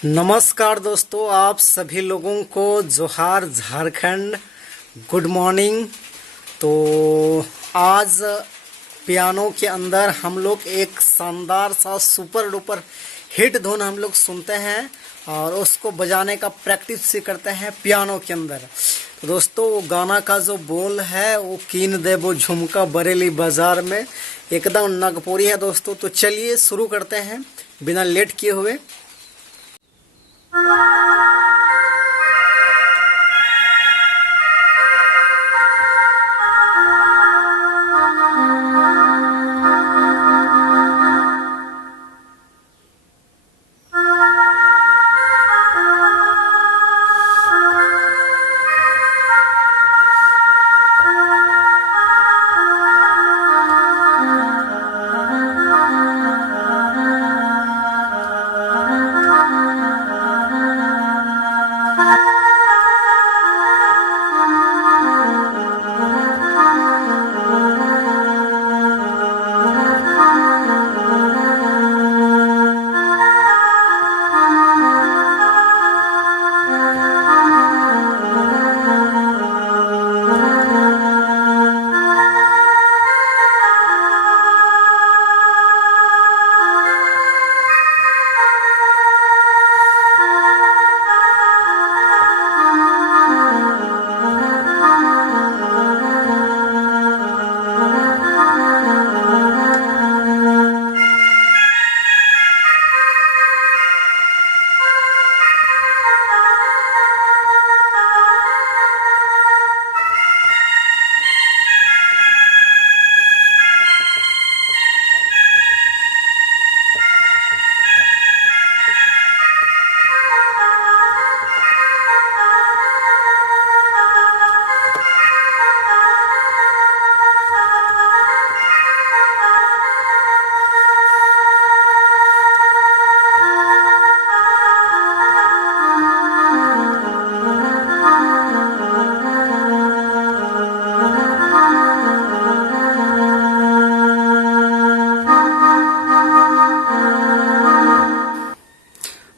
नमस्कार दोस्तों, आप सभी लोगों को जोहार झारखंड, गुड मॉर्निंग। तो आज पियानो के अंदर हम लोग एक शानदार सा सुपर डुपर हिट धुन हम लोग सुनते हैं और उसको बजाने का प्रैक्टिस भी करते हैं पियानो के अंदर। तो दोस्तों, वो गाना का जो बोल है वो कीन दे वो झुमका बरेली बाजार में, एकदम नागपुरी है दोस्तों। तो चलिए शुरू करते हैं बिना लेट किए हुए।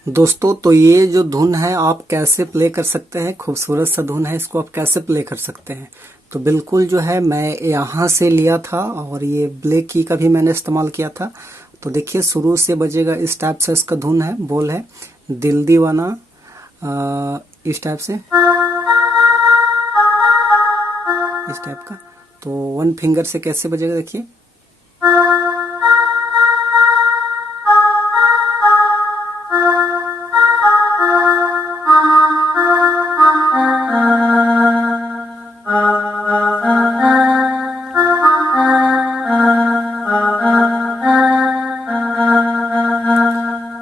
दोस्तों, तो ये जो धुन है आप कैसे प्ले कर सकते हैं, खूबसूरत सा धुन है, इसको आप कैसे प्ले कर सकते हैं। तो बिल्कुल जो है मैं यहाँ से लिया था और ये ब्लैक की का भी मैंने इस्तेमाल किया था। तो देखिए शुरू से बजेगा इस टाइप से, इसका धुन है, बोल है दिल दीवाना, इस टाइप से, इस टाइप का। तो वन फिंगर से कैसे बजेगा देखिए।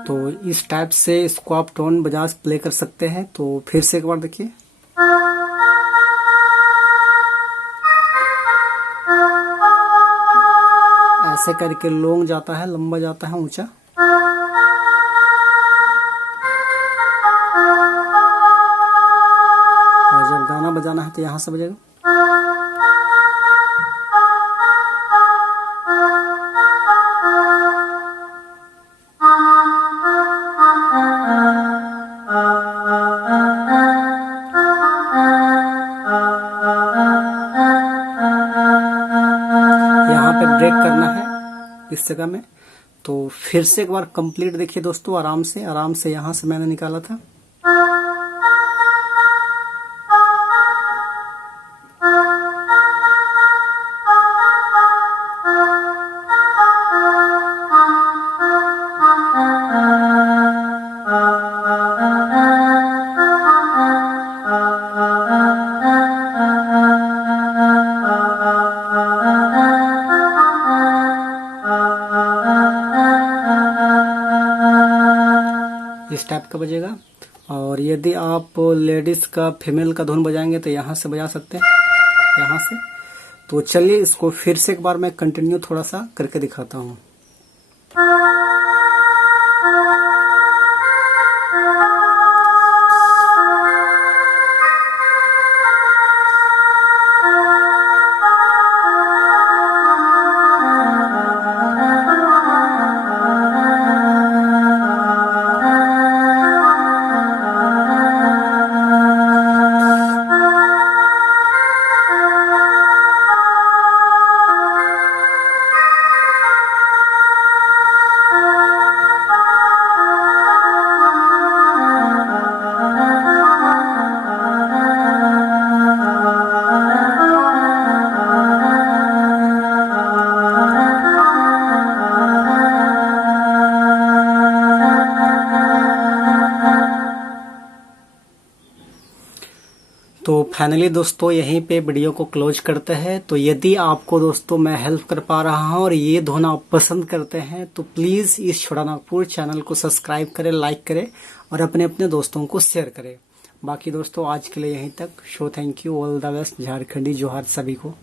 तो इस टाइप से इसको आप टोन बजा प्ले कर सकते हैं। तो फिर से एक बार देखिए। ऐसे करके लॉन्ग जाता है, लंबा जाता है, ऊंचा। और जब गाना बजाना है तो यहाँ से बजेगा। यहाँ पे ब्रेक करना है इस जगह में। तो फिर से एक बार कंप्लीट देखिए दोस्तों, आराम से आराम से, यहाँ से मैंने निकाला था। इस टाइप का बजेगा। और यदि आप लेडीज का, फीमेल का धुन बजाएंगे तो यहाँ से बजा सकते हैं, यहाँ से। तो चलिए इसको फिर से एक बार मैं कंटिन्यू थोड़ा सा करके दिखाता हूँ। तो फाइनली दोस्तों यहीं पे वीडियो को क्लोज करते हैं। तो यदि आपको दोस्तों मैं हेल्प कर पा रहा हूँ और ये धुन आप पसंद करते हैं तो प्लीज इस छोटा नागपुर चैनल को सब्सक्राइब करें, लाइक करें और अपने अपने दोस्तों को शेयर करें। बाकी दोस्तों आज के लिए यहीं तक। So thank you, all the best, Jharkhandi जोहार सभी को।